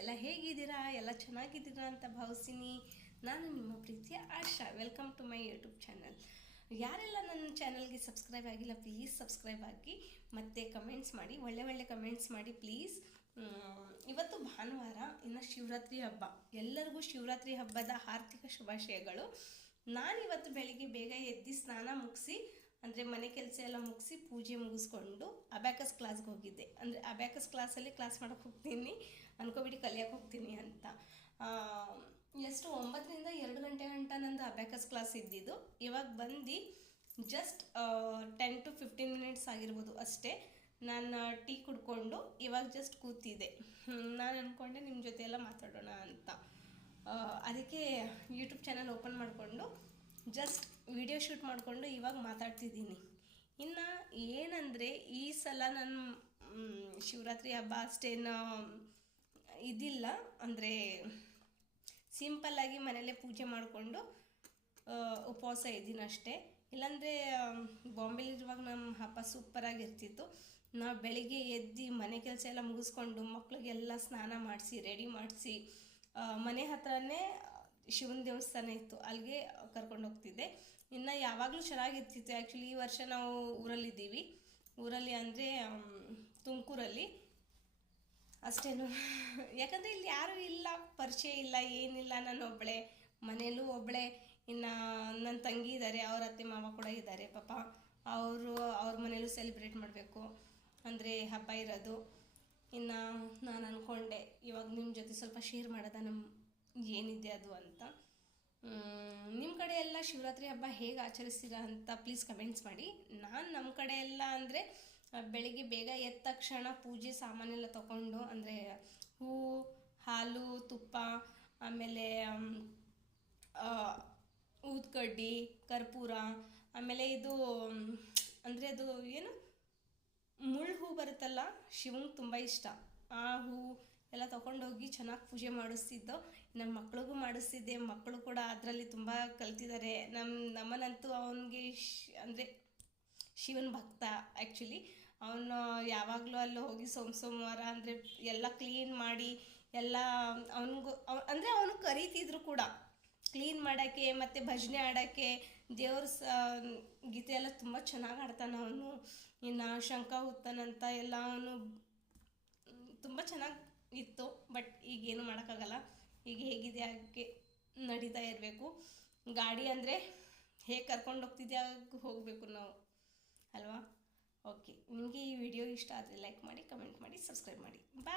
ಎಲ್ಲ ಹೇಗಿದ್ದೀರಾ? ಎಲ್ಲ ಚೆನ್ನಾಗಿದ್ದೀರಾ ಅಂತ ಭಾವಿಸ್ತೀನಿ. ನಾನು ನಿಮ್ಮ ಪ್ರೀತಿಯ Asha. Welcome to my YouTube channel. ಯಾರೆಲ್ಲ ನನ್ನ ಚಾನಲ್ಗೆ ಸಬ್ಸ್ಕ್ರೈಬ್ ಆಗಿಲ್ಲ ಪ್ಲೀಸ್ ಸಬ್ಸ್ಕ್ರೈಬ್ ಆಗಿ, ಮತ್ತು ಕಮೆಂಟ್ಸ್ ಮಾಡಿ, ಒಳ್ಳೆ ಕಮೆಂಟ್ಸ್ ಮಾಡಿ ಪ್ಲೀಸ್. ಇವತ್ತು ಭಾನುವಾರ, ಇನ್ನು ಶಿವರಾತ್ರಿ ಹಬ್ಬ. ಎಲ್ಲರಿಗೂ ಶಿವರಾತ್ರಿ ಹಬ್ಬದ ಆರ್ಥಿಕ ಶುಭಾಶಯಗಳು. ನಾನಿವತ್ತು ಬೆಳಿಗ್ಗೆ ಬೇಗ ಎದ್ದು ಸ್ನಾನ ಮುಗಿಸಿ, ಅಂದರೆ ಮನೆ ಕೆಲಸ ಎಲ್ಲ ಮುಗಿಸಿ ಪೂಜೆ ಮುಗಿಸ್ಕೊಂಡು ಅಬ್ಯಾಕಸ್ ಕ್ಲಾಸ್ಗೆ ಹೋಗಿದ್ದೆ. ಅಂದರೆ ಅಬ್ಯಾಕಸ್ ಕ್ಲಾಸಲ್ಲಿ ಕ್ಲಾಸ್ ಮಾಡೋಕ್ಕೆ ಹೋಗ್ತೀನಿ, ಅನ್ಕೋಬಿಟ್ಟು ಕಲಿಯೋಕ್ಕೆ ಹೋಗ್ತೀನಿ ಅಂತ. ಎಷ್ಟು 9ರಿಂದ 2 ಗಂಟೆ ನಂದು ಅಬ್ಯಾಕಸ್ ಕ್ಲಾಸ್ ಇದ್ದಿದ್ದು. ಇವಾಗ ಬಂದು ಜಸ್ಟ್ 10 to 15 ಮಿನಿಟ್ಸ್ ಆಗಿರ್ಬೋದು ಅಷ್ಟೇ. ನಾನು ಟೀ ಕುಡ್ಕೊಂಡು ಇವಾಗ ಜಸ್ಟ್ ಕೂತಿದ್ದೆ. ನಾನು ಅಂದ್ಕೊಂಡೆ ನಿಮ್ಮ ಜೊತೆ ಎಲ್ಲ ಮಾತಾಡೋಣ ಅಂತ. ಅದಕ್ಕೆ ಯೂಟ್ಯೂಬ್ ಚಾನಲ್ ಓಪನ್ ಮಾಡಿಕೊಂಡು ಜಸ್ಟ್ ವಿಡಿಯೋ ಶೂಟ್ ಮಾಡಿಕೊಂಡು ಇವಾಗ ಮಾತಾಡ್ತಿದ್ದೀನಿ. ಇನ್ನು ಏನಂದರೆ, ಈ ಸಲ ನನ್ನ ಶಿವರಾತ್ರಿ ಹಬ್ಬ ಅಷ್ಟೇನು ಇದಿಲ್ಲ. ಅಂದರೆ ಸಿಂಪಲ್ಲಾಗಿ ಮನೆಯಲ್ಲೇ ಪೂಜೆ ಮಾಡಿಕೊಂಡು ಉಪವಾಸ ಇದ್ದೀನಿ ಅಷ್ಟೇ. ಇಲ್ಲಾಂದರೆ ಬಾಂಬೆಲಿರುವಾಗ ನಮ್ಮ ಹಬ್ಬ ಸೂಪರಾಗಿರ್ತಿತ್ತು. ನಾವು ಬೆಳಿಗ್ಗೆ ಎದ್ದು ಮನೆ ಕೆಲಸ ಎಲ್ಲ ಮುಗಿಸ್ಕೊಂಡು ಮಕ್ಳಿಗೆಲ್ಲ ಸ್ನಾನ ಮಾಡಿಸಿ ರೆಡಿ ಮಾಡಿಸಿ, ಮನೆ ಹತ್ರನೇ ಶಿವನ ದೇವಸ್ಥಾನ ಇತ್ತು, ಅಲ್ಲಿಗೆ ಕರ್ಕೊಂಡು ಹೋಗ್ತಿದ್ದೆ. ಇನ್ನು ಯಾವಾಗಲೂ ಚೆನ್ನಾಗಿರ್ತಿತ್ತು. ಆ್ಯಕ್ಚುಲಿ ಈ ವರ್ಷ ನಾವು ಊರಲ್ಲಿದ್ದೀವಿ. ಊರಲ್ಲಿ ಅಂದರೆ ತುಮಕೂರಲ್ಲಿ ಅಷ್ಟೇನು. ಯಾಕಂದರೆ ಇಲ್ಲಿ ಯಾರೂ ಇಲ್ಲ, ಪರಿಚಯ ಇಲ್ಲ, ಏನಿಲ್ಲ. ನಾನು ಒಬ್ಬಳೇ, ಮನೇಲೂ ಒಬ್ಬಳೇ. ಇನ್ನು ನನ್ನ ತಂಗಿ ಇದ್ದಾರೆ, ಅವ್ರ ಅತ್ತೆ ಮಾವ ಕೂಡ ಇದ್ದಾರೆ. ಪಾಪ ಅವ್ರ ಮನೇಲೂ ಸೆಲೆಬ್ರೇಟ್ ಮಾಡಬೇಕು ಅಂದರೆ ಹಬ್ಬ ಇರೋದು. ಇನ್ನು ನಾನು ಅಂದ್ಕೊಂಡೆ ಇವಾಗ ನಿಮ್ಮ ಜೊತೆ ಸ್ವಲ್ಪ ಶೇರ್ ಮಾಡೋದ ಏನಿದೆ ಅದು ಅಂತ. ನಿಮ್ಮ ಕಡೆ ಎಲ್ಲ ಶಿವರಾತ್ರಿ ಹಬ್ಬ ಹೇಗೆ ಆಚರಿಸ್ತೀರಾ ಅಂತ ಪ್ಲೀಸ್ ಕಮೆಂಟ್ಸ್ ಮಾಡಿ. ನಮ್ಮ ಕಡೆ ಎಲ್ಲ ಅಂದರೆ ಬೆಳಿಗ್ಗೆ ಬೇಗ ಎದ್ದ ತಕ್ಷಣ ಪೂಜೆ ಸಾಮಾನೆಲ್ಲ ತೊಗೊಂಡು, ಅಂದರೆ ಹೂವು, ಹಾಲು, ತುಪ್ಪ, ಆಮೇಲೆ ಊದ್ಕಡ್ಡಿ, ಕರ್ಪೂರ, ಆಮೇಲೆ ಇದು ಅಂದರೆ ಅದು ಏನು ಮುಳ್ಳು ಹೂ ಬರುತ್ತಲ್ಲ, ಶಿವಂಗೆ ತುಂಬ ಇಷ್ಟ. ಆ ಹೂ ಎಲ್ಲ ತೊಗೊಂಡೋಗಿ ಚೆನ್ನಾಗಿ ಪೂಜೆ ಮಾಡಿಸ್ತಿದ್ದೋ. ನಮ್ಮ ಮಕ್ಳಿಗೂ ಮಾಡಿಸ್ತಿದ್ದೆ. ಮಕ್ಕಳು ಕೂಡ ಅದರಲ್ಲಿ ತುಂಬ ಕಲ್ತಿದ್ದಾರೆ. ನಮ್ಮನಂತೂ ಅವನಿಗೆ ಅಂದರೆ ಶಿವನ ಭಕ್ತ. ಆ್ಯಕ್ಚುಲಿ ಅವನು ಯಾವಾಗಲೂ ಅಲ್ಲಿ ಹೋಗಿ ಸೋಮವಾರ ಅಂದರೆ ಎಲ್ಲ ಕ್ಲೀನ್ ಮಾಡಿ ಎಲ್ಲ ಅಂದರೆ ಅವನು ಕರೀತಿದ್ರು ಕೂಡ ಕ್ಲೀನ್ ಮಾಡೋಕ್ಕೆ, ಮತ್ತು ಭಜನೆ ಆಡೋಕ್ಕೆ. ದೇವ್ರ ಗೀತೆ ಎಲ್ಲ ತುಂಬ ಚೆನ್ನಾಗಿ ಆಡ್ತಾನೆ ಅವನು. ಇನ್ನು ಶಂಖ ಹುತ್ತಾನಂತ ಎಲ್ಲ ಅವನು ತುಂಬ ಚೆನ್ನಾಗಿ ಇತ್ತು. ಬಟ್ ಈಗೇನು ಮಾಡೋಕ್ಕಾಗಲ್ಲ. ಈಗ ಹೇಗಿದೆ ಹಾಗೆ ನಡೀತಾ ಇರಬೇಕು. ಗಾಡಿ ಅಂದರೆ ಹೇಗೆ ಕರ್ಕೊಂಡು ಹೋಗ್ತಿದ್ದೆ ಆಗ ಹೋಗಬೇಕು ನಾವು, ಅಲ್ವಾ? ಓಕೆ, ನಿಮಗೆ ಈ ವಿಡಿಯೋ ಇಷ್ಟ ಆದರೆ ಲೈಕ್ ಮಾಡಿ, ಕಮೆಂಟ್ ಮಾಡಿ, ಸಬ್ಸ್ಕ್ರೈಬ್ ಮಾಡಿ. ಬಾಯ್.